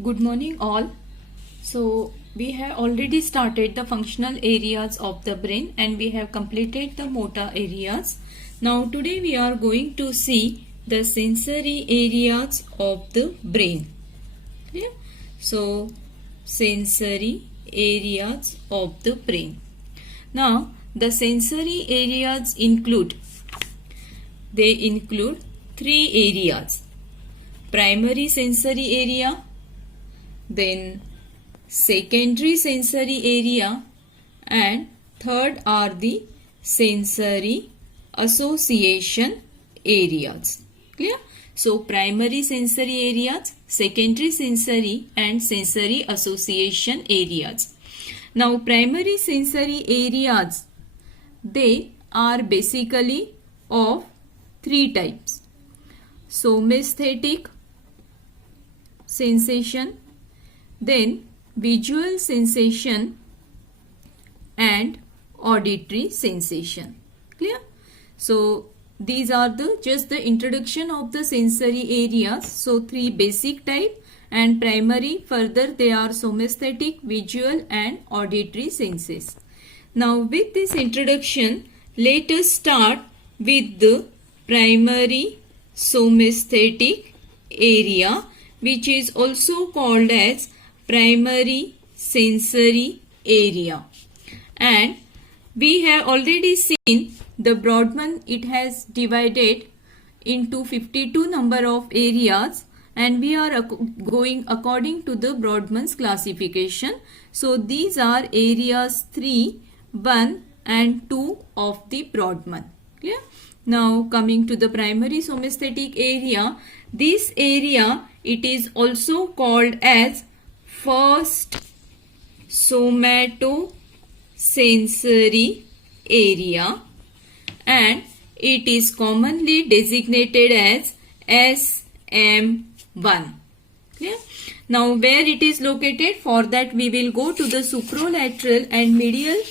Good morning all. So we have already started the functional areas of the brain and we have completed the motor areas. Now today we are going to see the sensory areas of the brain. Clear? So sensory areas of the brain. Now the sensory areas include three areas: primary sensory area, then secondary sensory area, and third are the sensory association areas. Clear? So primary sensory areas, secondary sensory and sensory association areas. Now primary sensory areas, they are basically of three types: somesthetic sensation, then visual sensation and auditory sensation. Clear? So these are just the introduction of the sensory areas. So three basic type, and primary, further they are somesthetic, visual and auditory senses. Now with this introduction, let us start with the primary somesthetic area, which is also called as primary sensory area. And we have already seen the Brodmann, it has divided into 52 number of areas, and we are going according to the Brodmann's classification. So these are areas 3, 1 and 2 of the Brodmann. Clear? Now coming to the primary somesthetic area, this area, it is also called as first somatosensory area, and it is commonly designated as SM1. Clear? Now where it is located, for that we will go to the supralateral and medial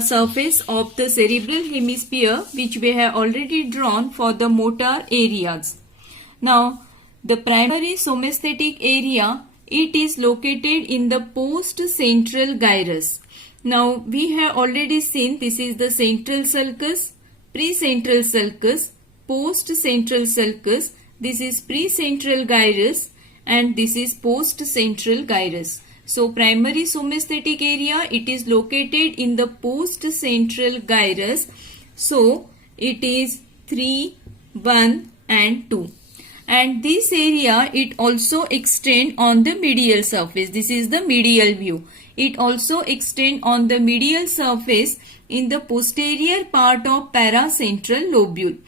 surface of the cerebral hemisphere, which we have already drawn for the motor areas. Now the primary somesthetic area, it is located in the post-central gyrus. Now we have already seen this is the central sulcus, precentral sulcus, post-central sulcus, this is precentral gyrus and this is post-central gyrus. So primary somesthetic area, it is located in the post-central gyrus. So it is 3, 1 and 2. And this area, it also extend on the medial surface. This is the medial view. It also extend on the medial surface in the posterior part of paracentral lobule.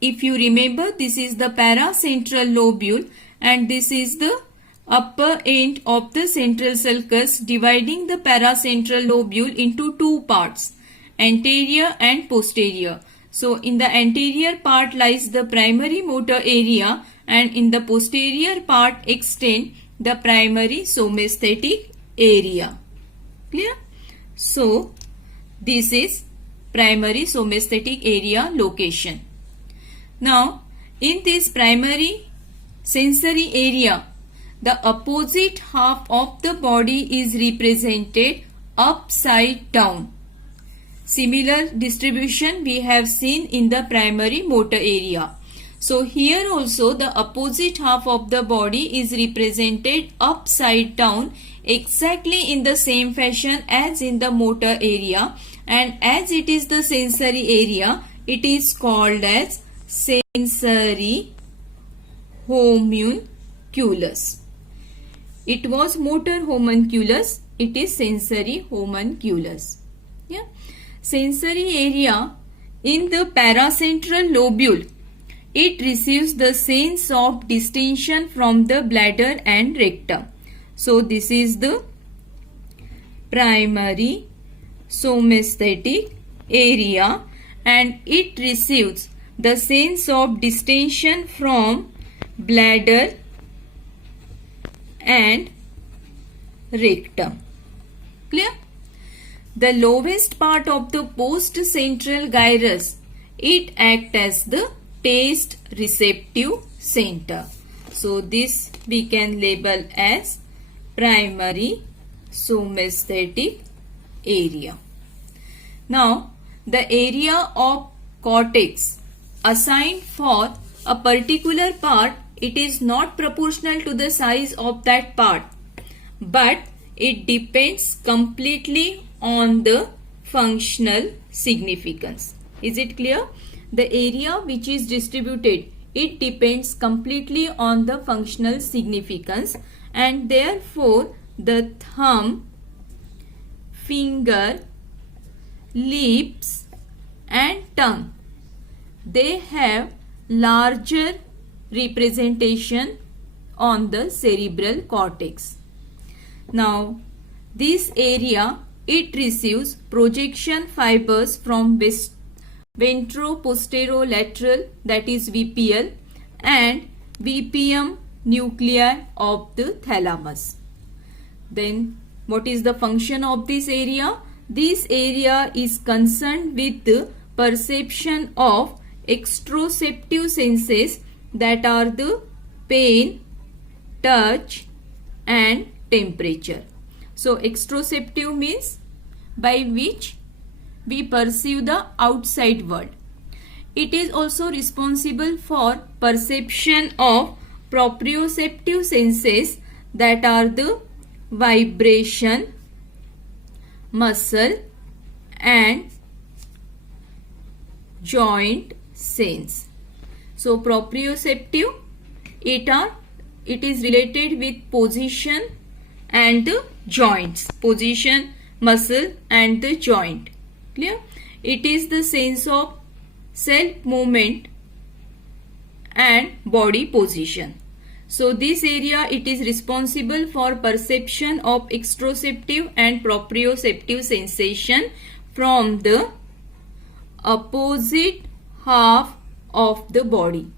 If you remember, this is the paracentral lobule and this is the upper end of the central sulcus, dividing the paracentral lobule into two parts, anterior and posterior. So in the anterior part lies the primary motor area, and in the posterior part extend the primary somesthetic area. Clear? So this is primary somesthetic area location. Now in this primary sensory area, the opposite half of the body is represented upside down. Similar distribution we have seen in the primary motor area. So here also the opposite half of the body is represented upside down, exactly in the same fashion as in the motor area, and as it is the sensory area, it is called as sensory homunculus. It was motor homunculus, it is sensory homunculus. Yeah. Sensory area in the paracentral lobule, it receives the sense of distension from the bladder and rectum. So this is the primary somesthetic area, and it receives the sense of distension from bladder and rectum. Clear? The lowest part of the post-central gyrus, it acts as the taste receptive center. So this we can label as primary somesthetic area. Now the area of cortex assigned for a particular part, it is not proportional to the size of that part, but it depends completely on the functional significance. Is it clear? The area which is distributed, it depends completely on the functional significance, and therefore the thumb, finger, lips and tongue, they have larger representation on the cerebral cortex. Now this area, it receives projection fibers from ventroposterolateral, that is VPL, and VPM nuclei of the thalamus. Then what is the function of this area? This area is concerned with the perception of exteroceptive senses, that are the pain, touch and temperature. So exteroceptive means by which we perceive the outside world. It is also responsible for perception of proprioceptive senses, that are the vibration, muscle and joint sense. So proprioceptive, it is related with position and the joints, position, muscle and the joint. Clear? It is the sense of self movement and body position. So this area, it is responsible for perception of exteroceptive and proprioceptive sensation from the opposite half of the body,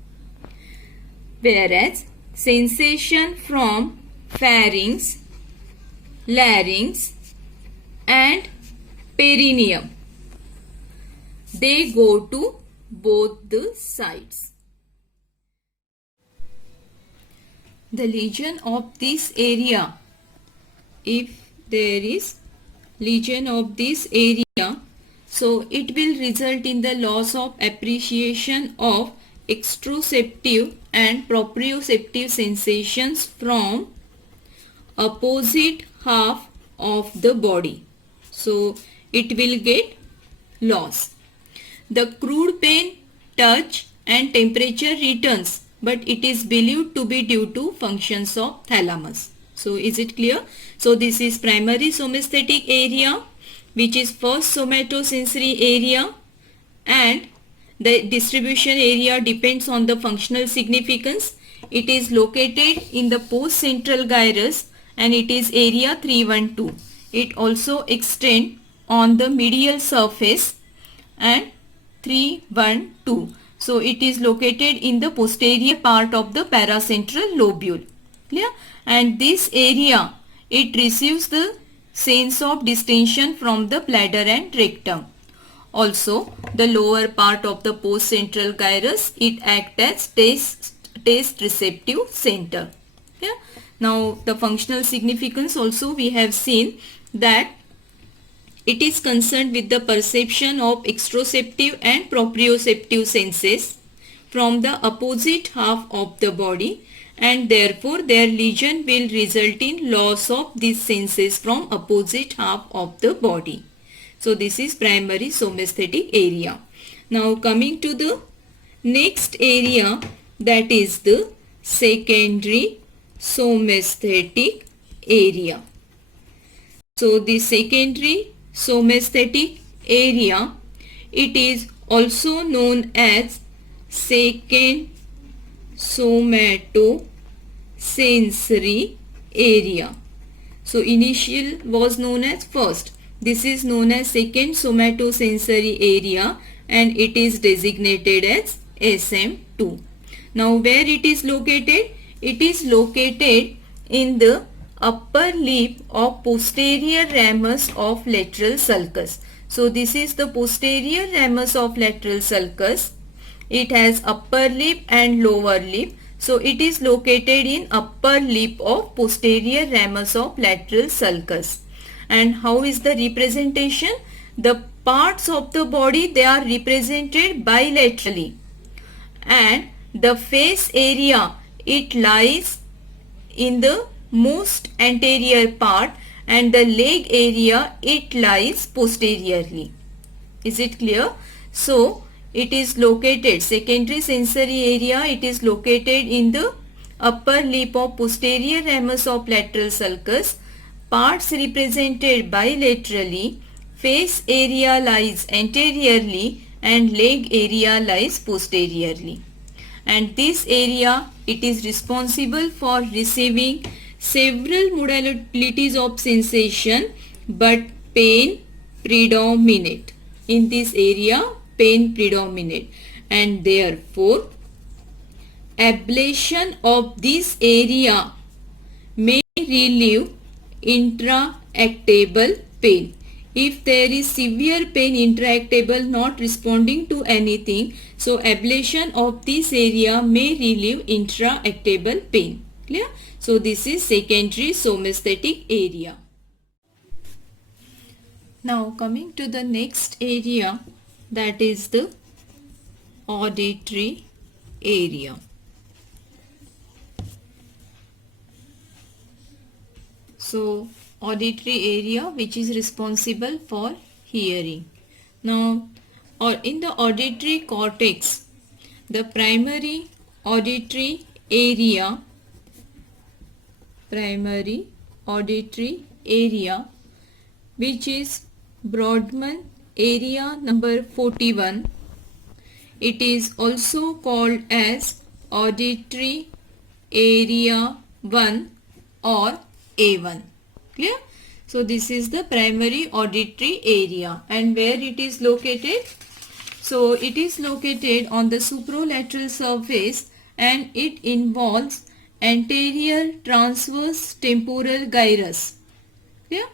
whereas sensation from pharynx, larynx and perineum, they go to both the sides. The lesion of this area, if there is lesion of this area, so it will result in the loss of appreciation of exteroceptive and proprioceptive sensations from opposite half of the body. So it will get loss. The crude pain, touch and temperature returns, but it is believed to be due to functions of thalamus. So is it clear? So this is primary somesthetic area, which is first somatosensory area, and the distribution area depends on the functional significance. It is located in the post-central gyrus and it is area 312. It also extends on the medial surface and 312. So it is located in the posterior part of the paracentral lobule. Clear? And this area, it receives the sense of distension from the bladder and rectum. Also, the lower part of the postcentral gyrus, it acts as taste receptive center. Yeah. Now, the functional significance also we have seen that it is concerned with the perception of exteroceptive and proprioceptive senses from the opposite half of the body, and therefore their lesion will result in loss of these senses from opposite half of the body. So this is primary somesthetic area. Now coming to the next area, that is the secondary somesthetic area. So the secondary somesthetic area, it is also known as second somatosensory area. So initial was known as first. This is known as second somatosensory area and it is designated as SM2. Now where it is located? It is located in the upper lip of posterior ramus of lateral sulcus. So this is the posterior ramus of lateral sulcus. It has upper lip and lower lip. So it is located in upper lip of posterior ramus of lateral sulcus. And how is the representation? The parts of the body, they are represented bilaterally, and the face area, it lies in the most anterior part, and the leg area, it lies posteriorly. Is it clear? So it is located, secondary sensory area, it is located in the upper lip of posterior ramus of lateral sulcus. Parts represented bilaterally, face area lies anteriorly, and leg area lies posteriorly. And this area, it is responsible for receiving several modalities of sensation, but pain predominate. In this area, pain predominate, and therefore ablation of this area may relieve intractable pain. If there is severe pain, intractable, not responding to anything, so ablation of this area may relieve intractable pain. Clear? So this is secondary somesthetic area. Now coming to the next area, that is the auditory area. So auditory area, which is responsible for hearing. Now, or in the auditory cortex, the primary auditory area, which is Brodmann area number 41. It is also called as auditory area 1 or A1. Clear? So this is the primary auditory area, and where it is located? So it is located on the supralateral surface, and it involves anterior transverse temporal gyrus. Clear?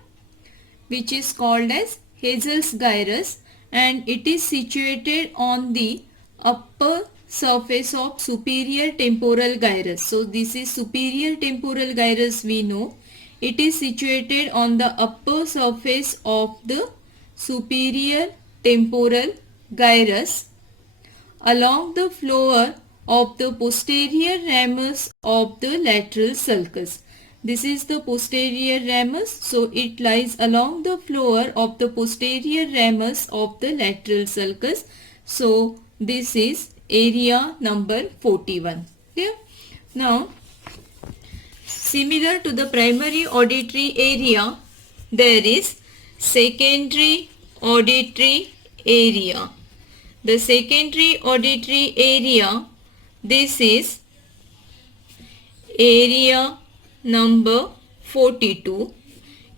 Which is called as Hazel's gyrus, and it is situated on the upper surface of superior temporal gyrus. So this is superior temporal gyrus, we know. It is situated on the upper surface of the superior temporal gyrus along the floor of the posterior ramus of the lateral sulcus. This is the posterior ramus, so it lies along the floor of the posterior ramus of the lateral sulcus. So this is area number 41. Clear? Now, similar to the primary auditory area, there is secondary auditory area. The secondary auditory area, this is area number 42.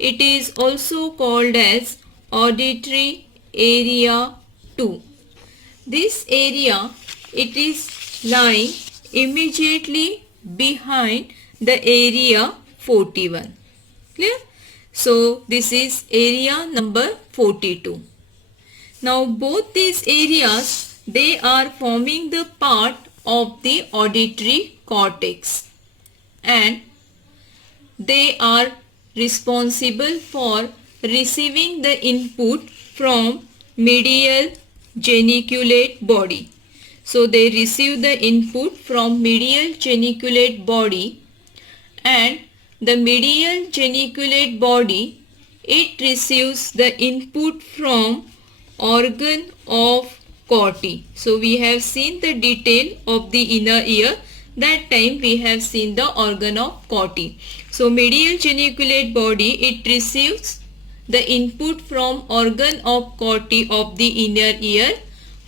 It is also called as auditory area 2. This area, it is lying immediately behind the area 41. Clear? So this is area number 42. Now both these areas, they are forming the part of the auditory cortex, and they are responsible for receiving the input from medial geniculate body. So they receive the input from medial geniculate body, and the medial geniculate body, it receives the input from organ of Corti. So we have seen the detail of the inner ear. That time we have seen the organ of Corti. So medial geniculate body, it receives the input from organ of Corti of the inner ear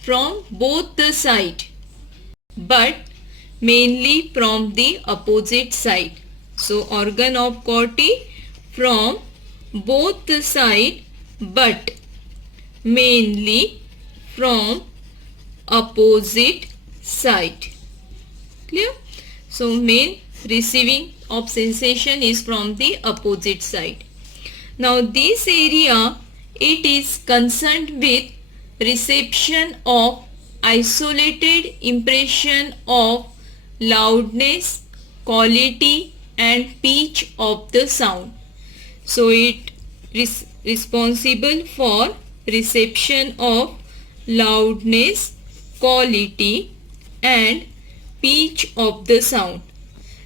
from both the side, but mainly from the opposite side. So organ of Corti from both the side, but mainly from opposite side. Clear? So main receiving of sensation is from the opposite side. Now this area, it is concerned with reception of isolated impression of loudness, quality and pitch of the sound. So it is responsible for reception of loudness, quality and pitch of the sound.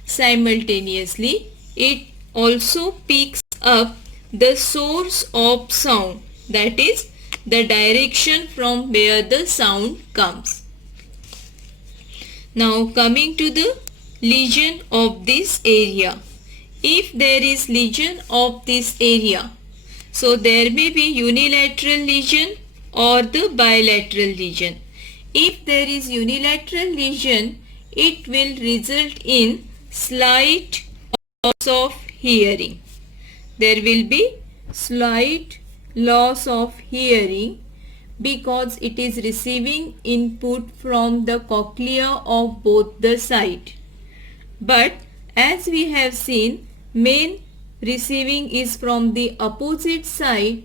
Simultaneously, it also picks up the source of sound, that is the direction from where the sound comes. Now coming to the lesion of this area. If there is lesion of this area, so there may be unilateral lesion or the bilateral lesion. If there is unilateral lesion, it will result in slight loss of hearing. There will be slight loss of hearing because it is receiving input from the cochlea of both the side. But as we have seen, main receiving is from the opposite side,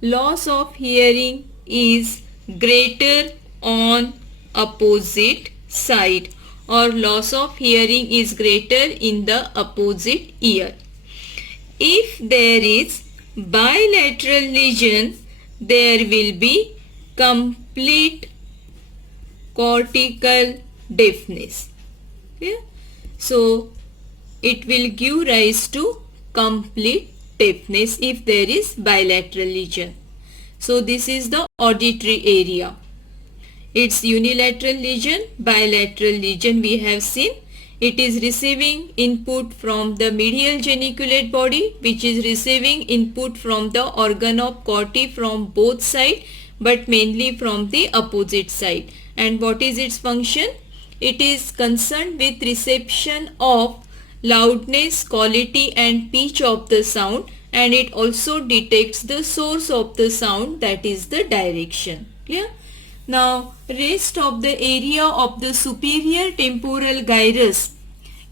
loss of hearing is greater on opposite side, or loss of hearing is greater in the opposite ear. If there is bilateral lesion, there will be complete cortical deafness. Okay? So it will give rise to complete deafness if there is bilateral lesion. So this is the auditory area. It's unilateral lesion, bilateral lesion we have seen. It is receiving input from the medial geniculate body, which is receiving input from the organ of Corti from both sides, but mainly from the opposite side. And what is its function? It is concerned with reception of loudness, quality and pitch of the sound, and it also detects the source of the sound, that is the direction. Yeah. Now rest of the area of the superior temporal gyrus,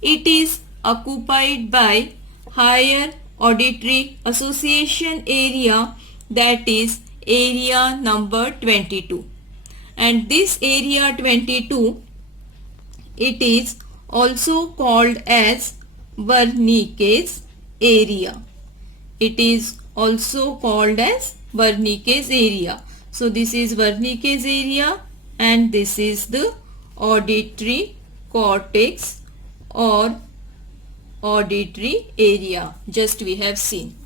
it is occupied by higher auditory association area, that is area number 22. And this area 22, it is also called as Wernicke's area. It is also called as Wernicke's area. So this is Wernicke's area and this is the auditory cortex or auditory area, just we have seen.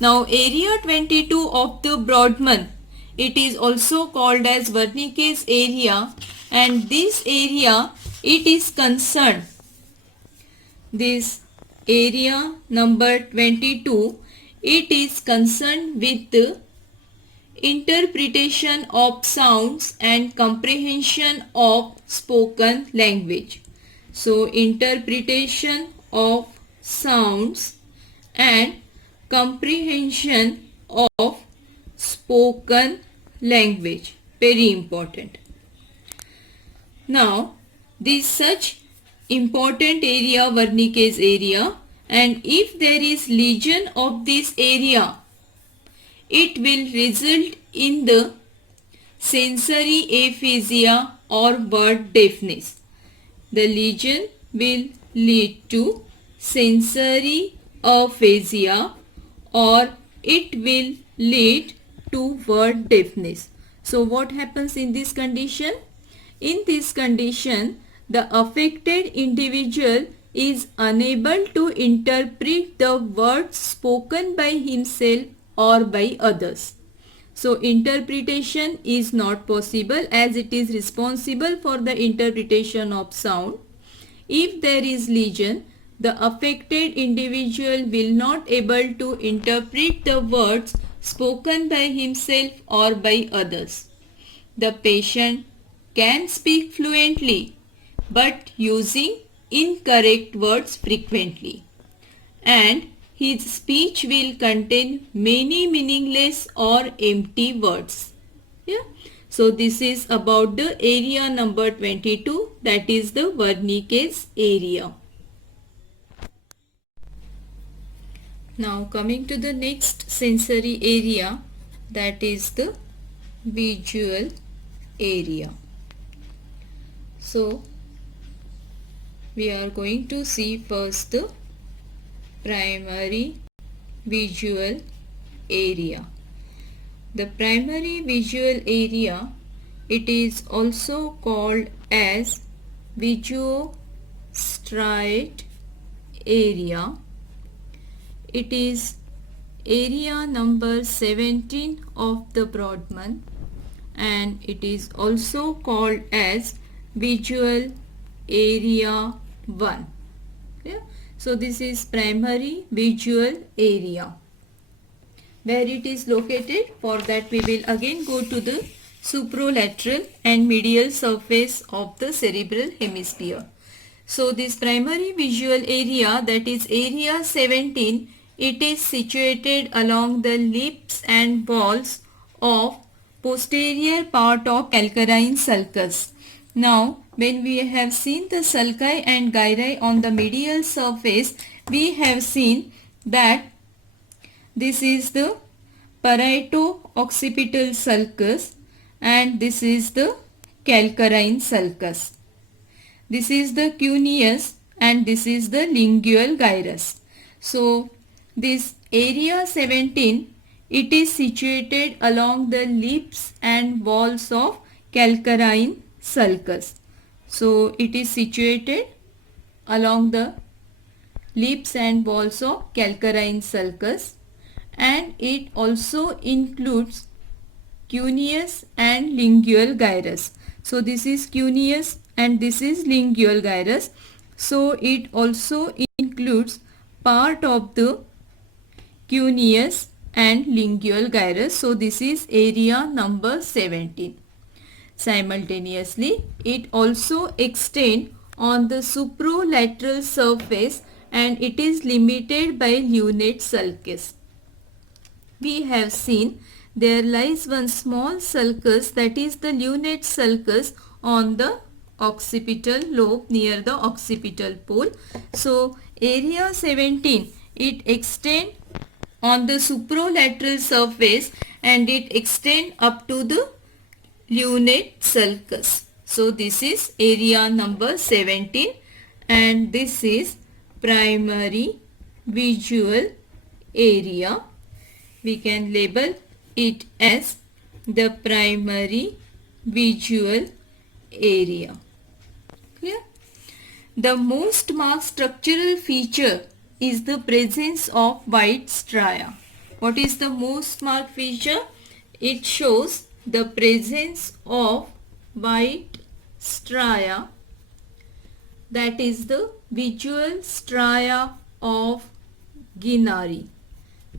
Now area 22 of the Brodmann, it is also called as Wernicke's area, and this area, it is concerned, this area number 22, it is concerned with the interpretation of sounds and comprehension of spoken language. So interpretation of sounds and comprehension of spoken language, very important. Now this such important area, Wernicke's area, and if there is lesion of this area, it will result in the sensory aphasia or word deafness. The lesion will lead to sensory aphasia or it will lead to word deafness. So what happens in this condition? In this condition, the affected individual is unable to interpret the words spoken by himself or by others. So interpretation is not possible as it is responsible for the interpretation of sound. If there is lesion, the affected individual will not able to interpret the words spoken by himself or by others. The patient can speak fluently but using incorrect words frequently, and his speech will contain many meaningless or empty words. Yeah. So this is about the area number 22, that is the Wernicke's area. Now coming to the next sensory area, that is the visual area. So we are going to see first the primary visual area. The primary visual area, it is also called as visuostriate area. It is area number 17 of the Brodmann, and it is also called as visual area 1. Yeah? So this is primary visual area. Where it is located, for that we will again go to the supralateral and medial surface of the cerebral hemisphere. So this primary visual area, that is area 17, it is situated along the lips and walls of posterior part of calcarine sulcus. Now when we have seen the sulci and gyri on the medial surface, we have seen that this is the parieto-occipital sulcus and this is the calcarine sulcus. This is the cuneus and this is the lingual gyrus. So this area 17, it is situated along the lips and walls of calcarine sulcus. So it is situated along the lips and walls of calcarine sulcus, and it also includes cuneus and lingual gyrus. So this is cuneus and this is lingual gyrus. So it also includes part of the cuneus and lingual gyrus. So this is area number 17. Simultaneously, it also extends on the supralateral surface and it is limited by lunate sulcus. We have seen there lies one small sulcus, that is the lunate sulcus, on the occipital lobe near the occipital pole. So area 17, it extends on the supralateral surface and it extends up to the lunate sulcus. So this is area number 17 and this is primary visual area. We can label it as the primary visual area. Clear? The most marked structural feature is the presence of white stria. What is the most marked feature? It shows the presence of white stria, that is the visual stria of Guinari.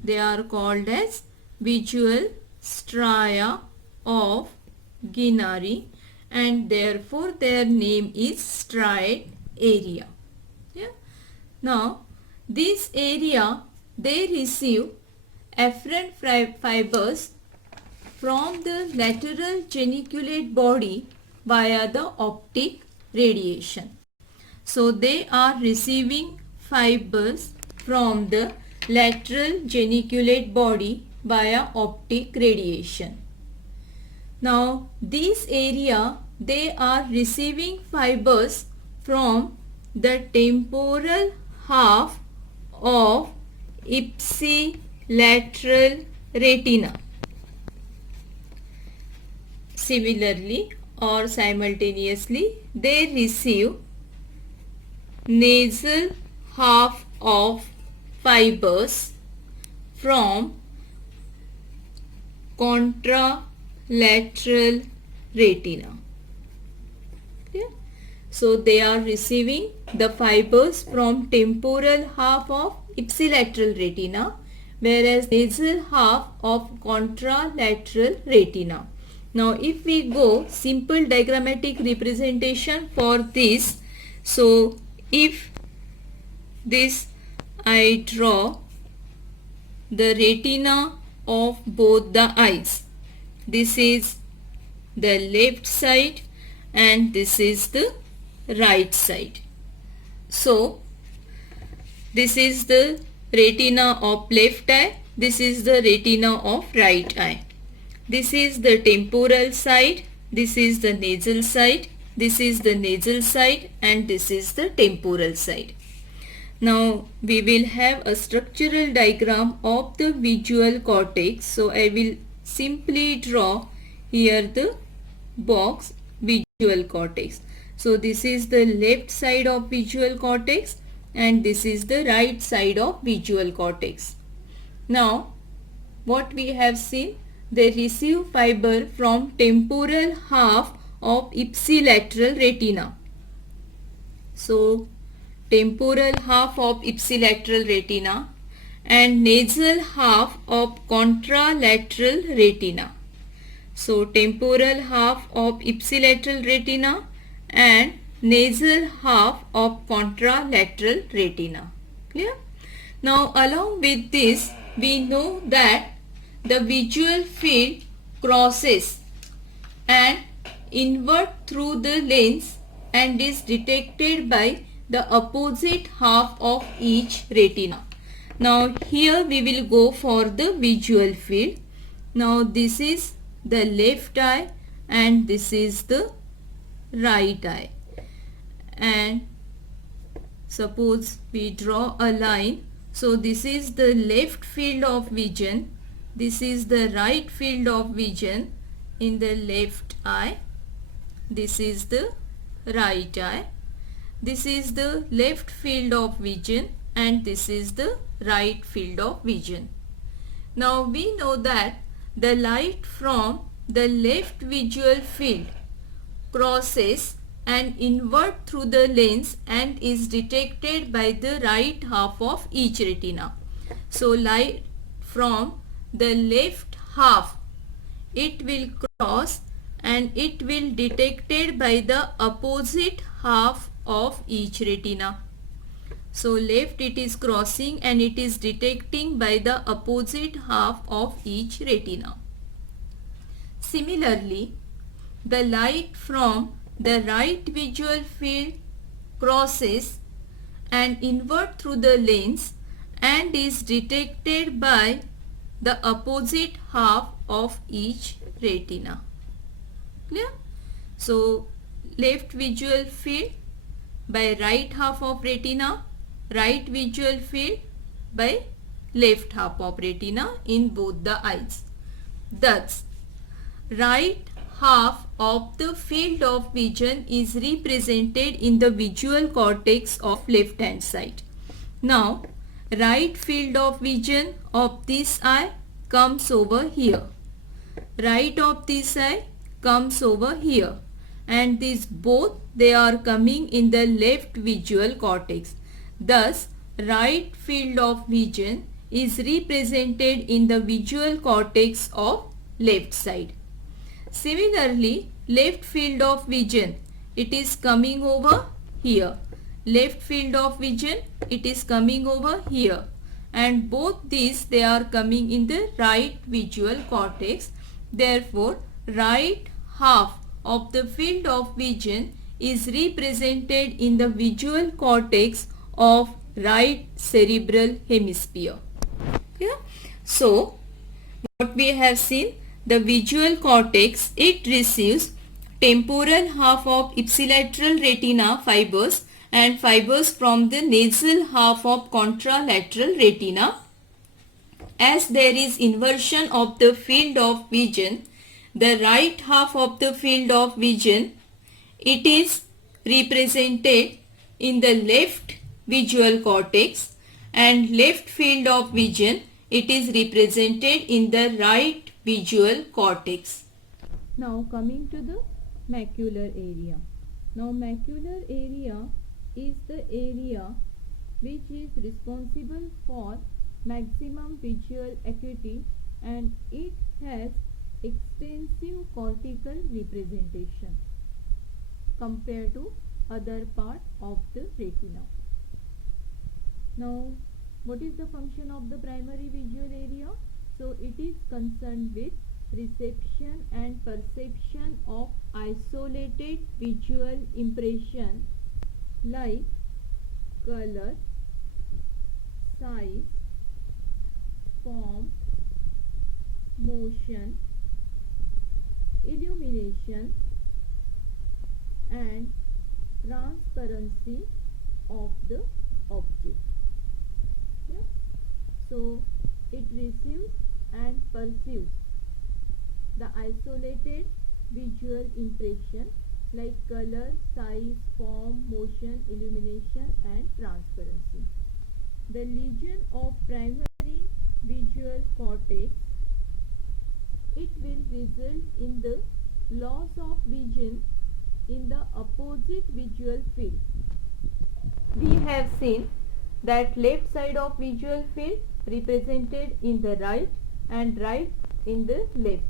They are called as visual stria of Guinari and therefore their name is striate area. Yeah? Now this area, they receive afferent fibers from the lateral geniculate body via the optic radiation. So they are receiving fibers from the lateral geniculate body via optic radiation. Now this area, they are receiving fibers from the temporal half of ipsilateral retina. Similarly or simultaneously, they receive nasal half of fibers from contralateral retina. Okay? So they are receiving the fibers from temporal half of ipsilateral retina, whereas nasal half of contralateral retina. Now if we go simple diagrammatic representation for this, so if this I draw the retina of both the eyes, this is the left side and this is the right side. So this is the retina of left eye, this is the retina of right eye. This is the temporal side, this is the nasal side, This is the nasal side and this is the temporal side. Now we will have a structural diagram of the visual cortex. So I will simply draw here the box visual cortex. So this is the left side of visual cortex and this is the right side of visual cortex. Now what we have seen, they receive fiber from temporal half of ipsilateral retina. So temporal half of ipsilateral retina and nasal half of contralateral retina. So temporal half of ipsilateral retina and nasal half of contralateral retina. Clear? Now along with this, we know that the visual field crosses and invert through the lens and is detected by the opposite half of each retina. Now here we will go for the visual field. Now this is the left eye and this is the right eye, and suppose we draw a line. So this is the left field of vision, this is the right field of vision in the left eye, this is the right eye, this is the left field of vision and this is the right field of vision. Now we know that the light from the left visual field crosses and invert through the lens and is detected by the right half of each retina. So light from the left half, it will cross and it will detected by the opposite half of each retina. So left it is crossing and it is detecting by the opposite half of each retina. Similarly, the light from the right visual field crosses and invert through the lens and is detected by the opposite half of each retina. Clear? So left visual field by right half of retina, right visual field by left half of retina in both the eyes. Thus, right half of the field of vision is represented in the visual cortex of left hand side. Now, right field of vision of this eye comes over here. Right of this eye comes over here, and these both they are coming in the left visual cortex. Thus, right field of vision is represented in the visual cortex of left side. Similarly, left field of vision, it is coming over here. Left field of vision, it is coming over here. And both these, they are coming in the right visual cortex. Therefore, right half of the field of vision is represented in the visual cortex of right cerebral hemisphere. Yeah? So, what we have seen, the visual cortex, it receives temporal half of ipsilateral retina fibers and fibers from the nasal half of contralateral retina. As there is inversion of the field of vision, the right half of the field of vision, it is represented in the left visual cortex, and left field of vision, it is represented in the right visual cortex. Now coming to the macular area. Now macular area is the area which is responsible for maximum visual acuity, and it has extensive cortical representation compared to other part of the retina. Now, what is the function of the primary visual area? So, it is concerned with reception and perception of isolated visual impression like color, size, form, motion, illumination, and transparency of the object. Yeah? So it receives and perceives the isolated visual impression like color, size, form, motion, illumination and transparency. The lesion of primary visual cortex, it will result in the loss of vision in the opposite visual field. We have seen that left side of visual field represented in the right and right in the left,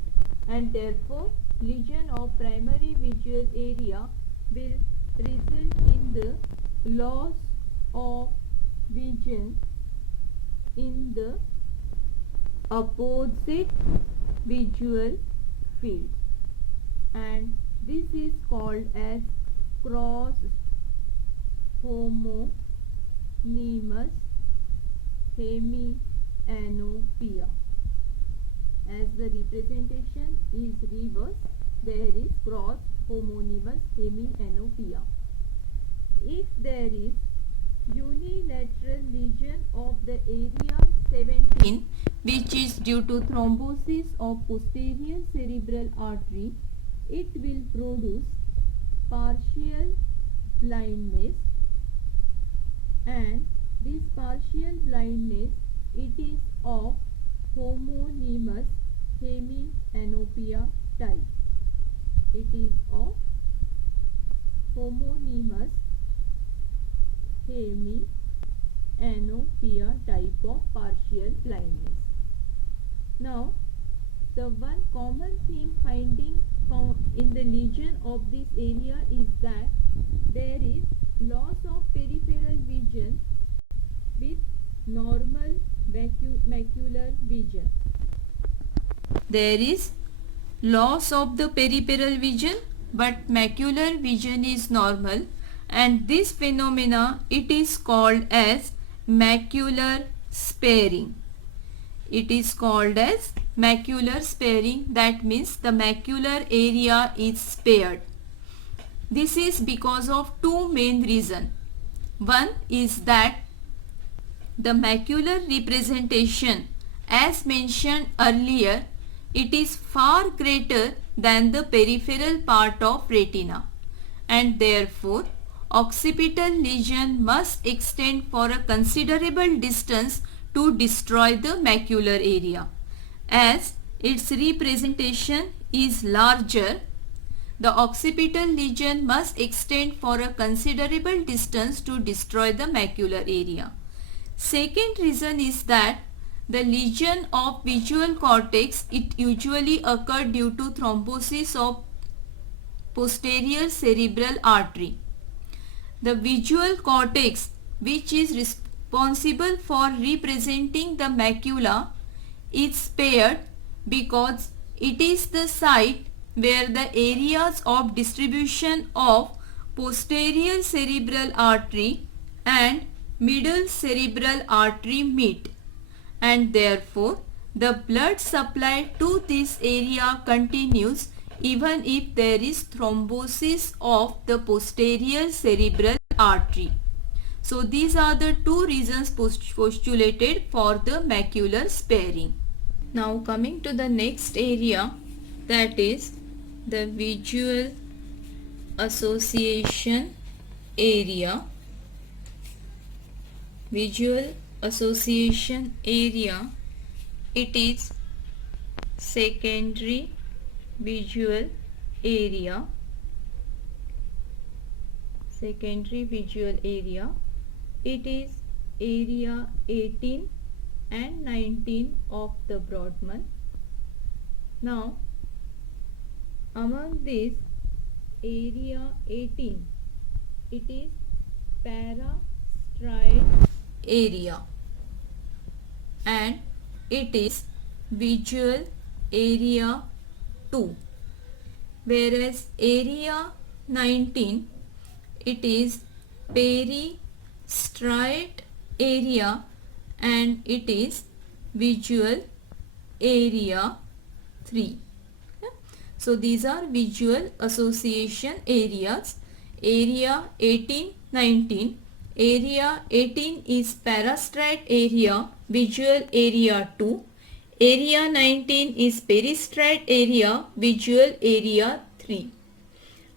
and therefore lesion of primary visual area will result in the loss of vision in the opposite visual field, and this is called as crossed homonymous hemianopia. As the representation is reverse, there is cross homonymous hemianopia. If there is unilateral lesion of the area 17, which is due to thrombosis of posterior cerebral artery, it will produce partial blindness, and this partial blindness, it is of homonymous hemianopia type. It is of homonymous hemianopia type of partial blindness. Now, the one common theme finding in the lesion of this area is that there is loss of peripheral vision with normal macular vision. There is loss of the peripheral vision, but macular vision is normal, and this phenomena, it is called as macular sparing. It is called as macular sparing. That means the macular area is spared. This is because of two main reasons. One is that the macular representation, as mentioned earlier, it is far greater than the peripheral part of retina, and therefore occipital lesion must extend for a considerable distance to destroy the macular area. As its representation is larger, the occipital lesion must extend for a considerable distance to destroy the macular area. Second reason is that the lesion of visual cortex, it usually occur due to thrombosis of posterior cerebral artery. The visual cortex, which is responsible for representing the macula, is spared because it is the site where the areas of distribution of posterior cerebral artery and middle cerebral artery meet, and therefore the blood supply to this area continues even if there is thrombosis of the posterior cerebral artery. So these are the two reasons postulated for the macular sparing. Now coming to the next area, that is the visual association area. Visual association area, it is secondary visual area. Secondary visual area, it is area 18 and 19 of the Brodmann. Now among this area 18, it is parastriate area, and it is visual area 2, whereas area 19, it is peristriate area, and it is visual area 3. So these are visual association areas. area 18, 19. Area 18 is parastriate area, visual area 2. Area 19 is peristriate area, visual area 3.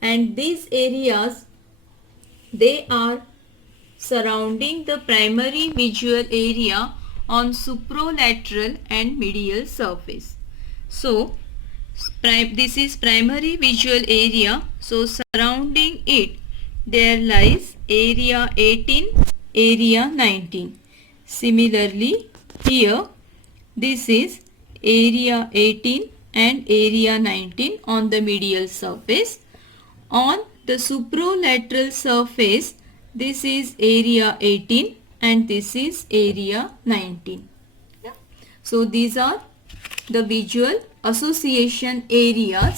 And these areas, they are surrounding the primary visual area on supralateral and medial surface. So, this is primary visual area. So, surrounding it, there lies area 18, area 19. Similarly, here, this is area 18 and area 19 on the medial surface. On the supralateral surface, this is area 18 and this is area 19. Yeah. So these are the visual association areas.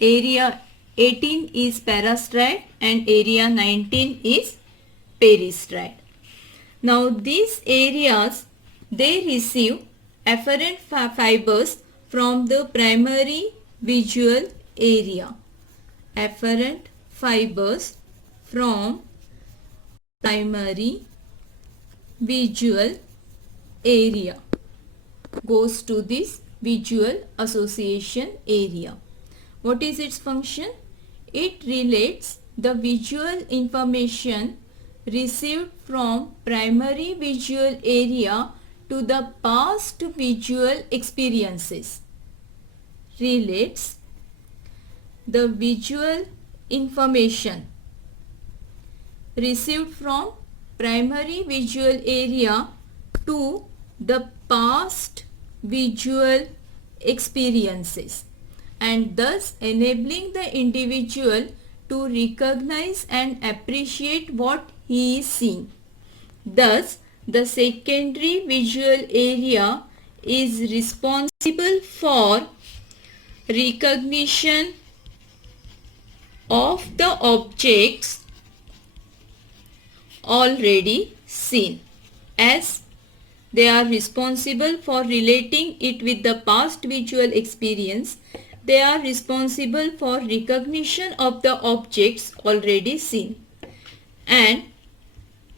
Area 18 is parastriate and area 19 is peristriate. Now these areas, they receive afferent fibers from the primary visual area. Afferent fibers from primary visual area goes to this visual association area. What is its function? It relates the visual information received from primary visual area to the past visual experiences. Relates the visual information received from primary visual area to the past visual experiences, and thus enabling the individual to recognize and appreciate what he is seeing. Thus, the secondary visual area is responsible for recognition of the objects already seen, as they are responsible for relating it with the past visual experience. They are responsible for recognition of the objects already seen. And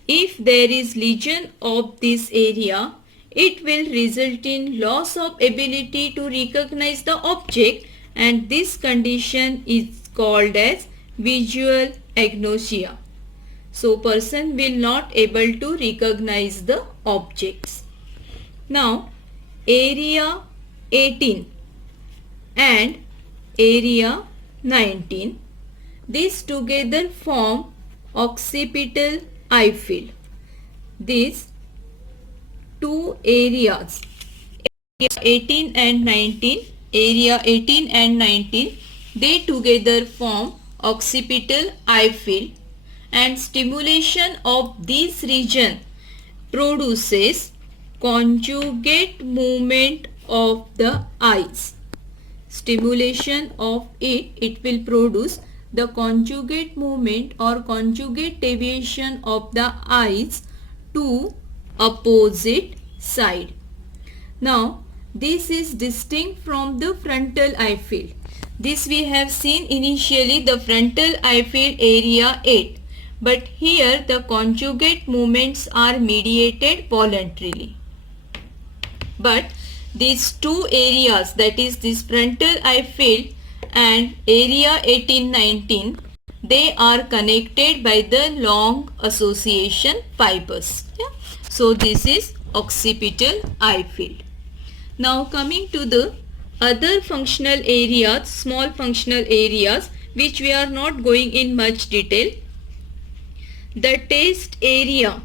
if there is lesion of this area, it will result in loss of ability to recognize the object, and this condition is called as visual agnosia. So person will not able to recognize the objects. Now area 18 and area 19, these together form occipital eye field. These two areas, area 18 and 19, area 18 and 19, they together form occipital eye field, and stimulation of this region produces conjugate movement of the eyes. Stimulation of it will produce the conjugate movement or conjugate deviation of the eyes to opposite side. Now this is distinct from the frontal eye field. This we have seen initially, the frontal eye field area 8, but here the conjugate movements are mediated voluntarily. But these two areas, that is this frontal eye field and area 18-19, they are connected by the long association fibers. Yeah? So this is occipital eye field. Now coming to the other functional areas, small functional areas, which we are not going in much detail. The taste area,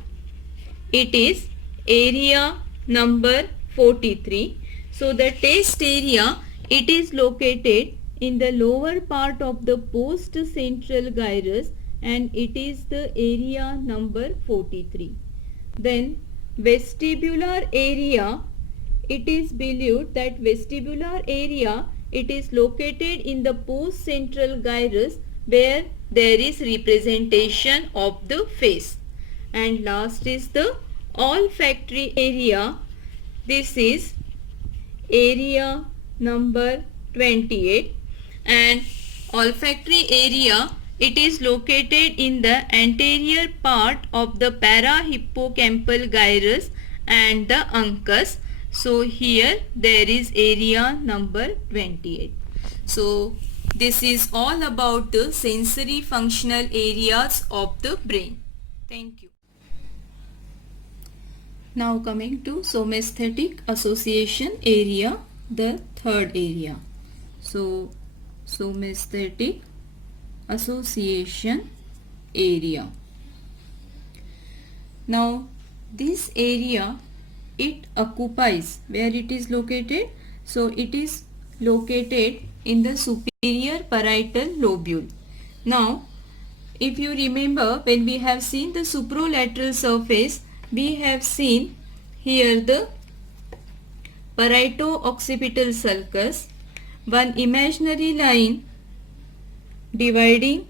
it is area number 43. So the taste area, it is located in the lower part of the post-central gyrus, and it is the area number 43. Then vestibular area, it is believed that vestibular area, it is located in the post-central gyrus where there is representation of the face. And last is the olfactory area. This is area number 28, and olfactory area, It is located in the anterior part of the parahippocampal gyrus and the uncus. So here there is area number 28. So this is all about the sensory functional areas of the brain. Thank you. Now coming to somesthetic association area, the third area. So somesthetic association area. Now this area, it occupies, where it is located? So it is located in the superior parietal lobule. Now if you remember, when we have seen the supralateral surface, we have seen here the parieto-occipital sulcus, one imaginary line dividing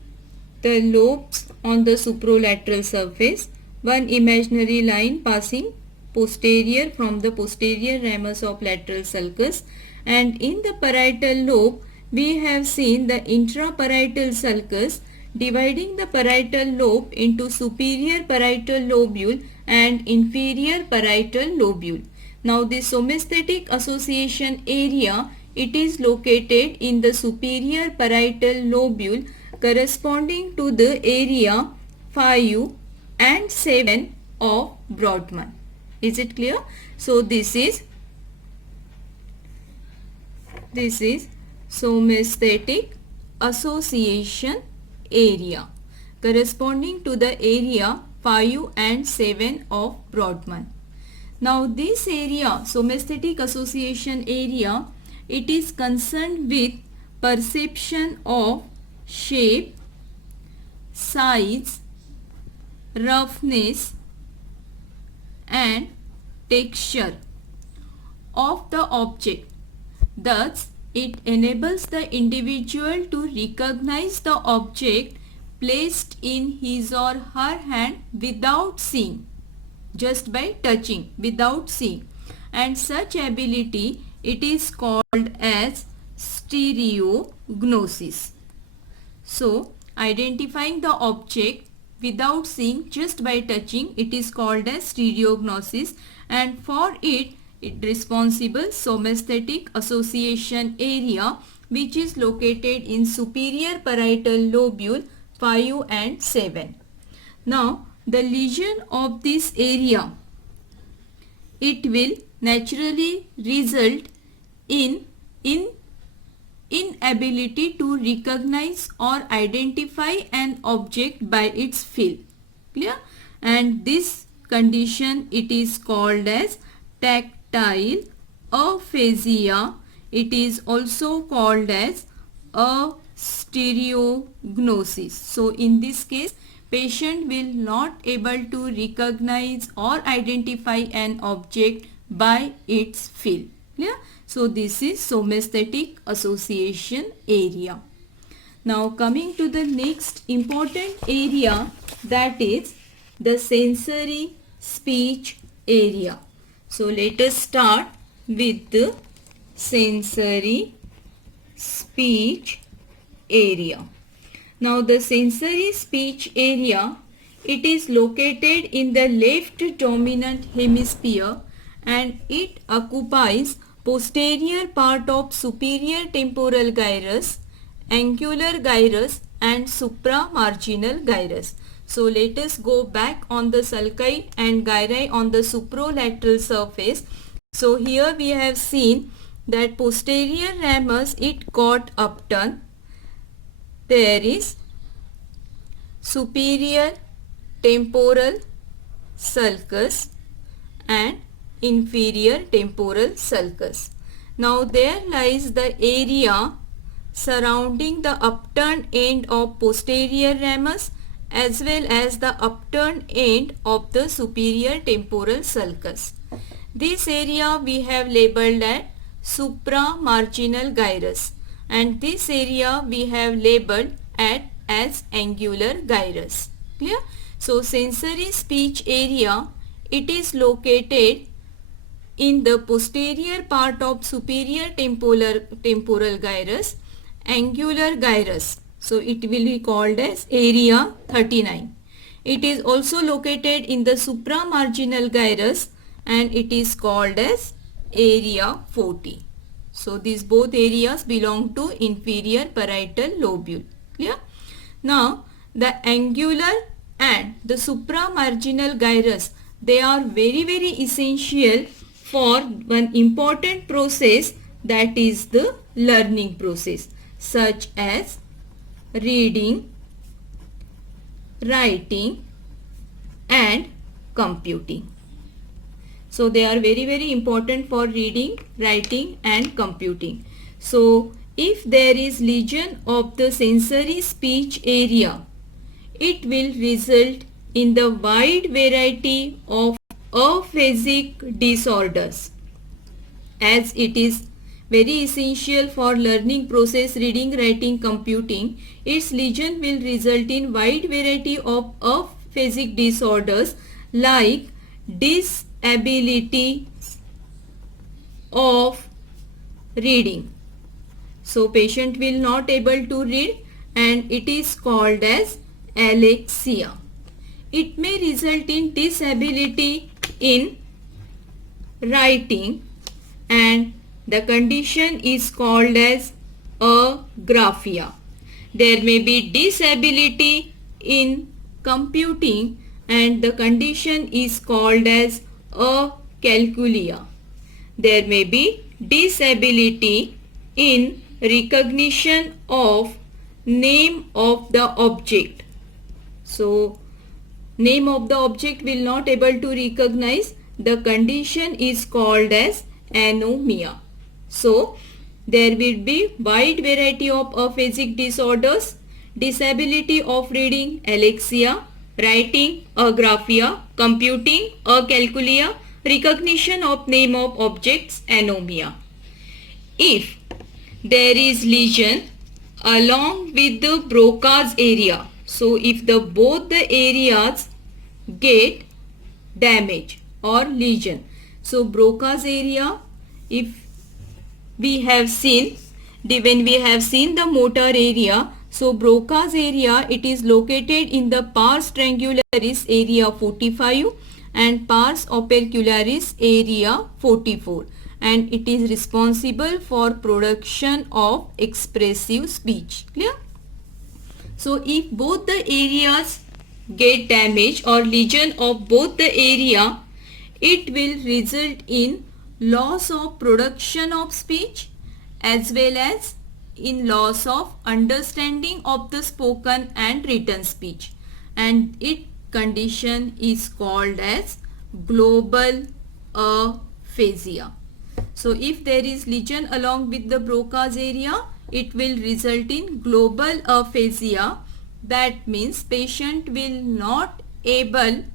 the lobes on the supralateral surface, one imaginary line passing posterior from the posterior ramus of lateral sulcus, and in the parietal lobe we have seen the intraparietal sulcus dividing the parietal lobe into superior parietal lobule and inferior parietal lobule. Now this somesthetic association area, it is located in the superior parietal lobule corresponding to the area 5 and 7 of Brodmann. Is it clear? So this is somesthetic association area corresponding to the area 5 and 7 of Brodmann. Now this area, somesthetic association area, it is concerned with perception of shape, size, roughness and texture of the object. Thus, it enables the individual to recognize the object placed in his or her hand without seeing, just by touching, without seeing. And such ability, it is called as stereognosis. So, identifying the object without seeing, just by touching, it is called as stereognosis, and for it responsible somesthetic association area, which is located in superior parietal lobule 5 and 7. Now the lesion of this area, it will naturally result in inability to recognize or identify an object by its feel. Clear? And this condition, it is called as tactile aphasia. It is also called as a stereognosis. So in this case, patient will not able to recognize or identify an object by its feel. Clear? So this is somesthetic association area. Now coming to the next important area, that is the sensory speech area. So let us start with the sensory speech area. Now the sensory speech area, it is located in the left dominant hemisphere and it occupies posterior part of superior temporal gyrus, angular gyrus and supramarginal gyrus. So let us go back on the sulci and gyri on the supralateral surface. So here we have seen that posterior ramus, it got upturned. There is superior temporal sulcus and inferior temporal sulcus. Now there lies the area surrounding the upturned end of posterior ramus as well as the upturned end of the superior temporal sulcus. This area we have labeled as supramarginal gyrus, and this area we have labeled as angular gyrus. Clear? So sensory speech area, it is located in the posterior part of superior temporal gyrus, angular gyrus, So it will be called as area 39. It is also located in the supramarginal gyrus and it is called as area 40. So these both areas belong to inferior parietal lobule. Clear? Now the angular and the supramarginal gyrus, they are very essential for one important process, that is the learning process, such as reading, writing and computing. So they are very important for reading, writing and computing. So if there is lesion of the sensory speech area, it will result in the wide variety of aphasic disorders. As it is very essential for learning process, reading, writing, computing, its lesion will result in wide variety of aphasic disorders like disability of reading. So patient will not able to read and it is called as alexia. It may result in disability in writing and the condition is called as agraphia. There may be disability in computing and the condition is called as acalculia. There may be disability in recognition of name of the object. So name of the object will not able to recognize. The condition is called as anomia. So there will be wide variety of aphasic disorders, disability of reading, alexia, writing, agraphia, computing, acalculia, recognition of name of objects, anomia. If there is lesion along with the Broca's area, so if both the areas get damage or lesion, so Broca's area, if we have seen, when we have seen the motor area, so Broca's area, it is located in the pars triangularis area 45 and pars opercularis area 44, and it is responsible for production of expressive speech. Clear? So if both the areas get damage or lesion of both the area, it will result in loss of production of speech as well as in loss of understanding of the spoken and written speech, and its condition is called as global aphasia. So if there is lesion along with the Broca's area, it will result in global aphasia. That means patient will not able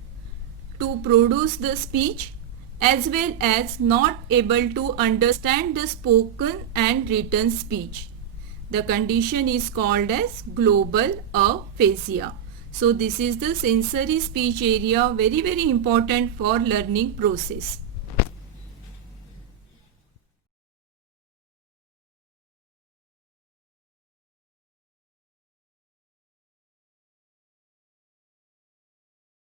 to produce the speech as well as not able to understand the spoken and written speech. The condition is called as global aphasia. So this is the sensory speech area, very important for learning process.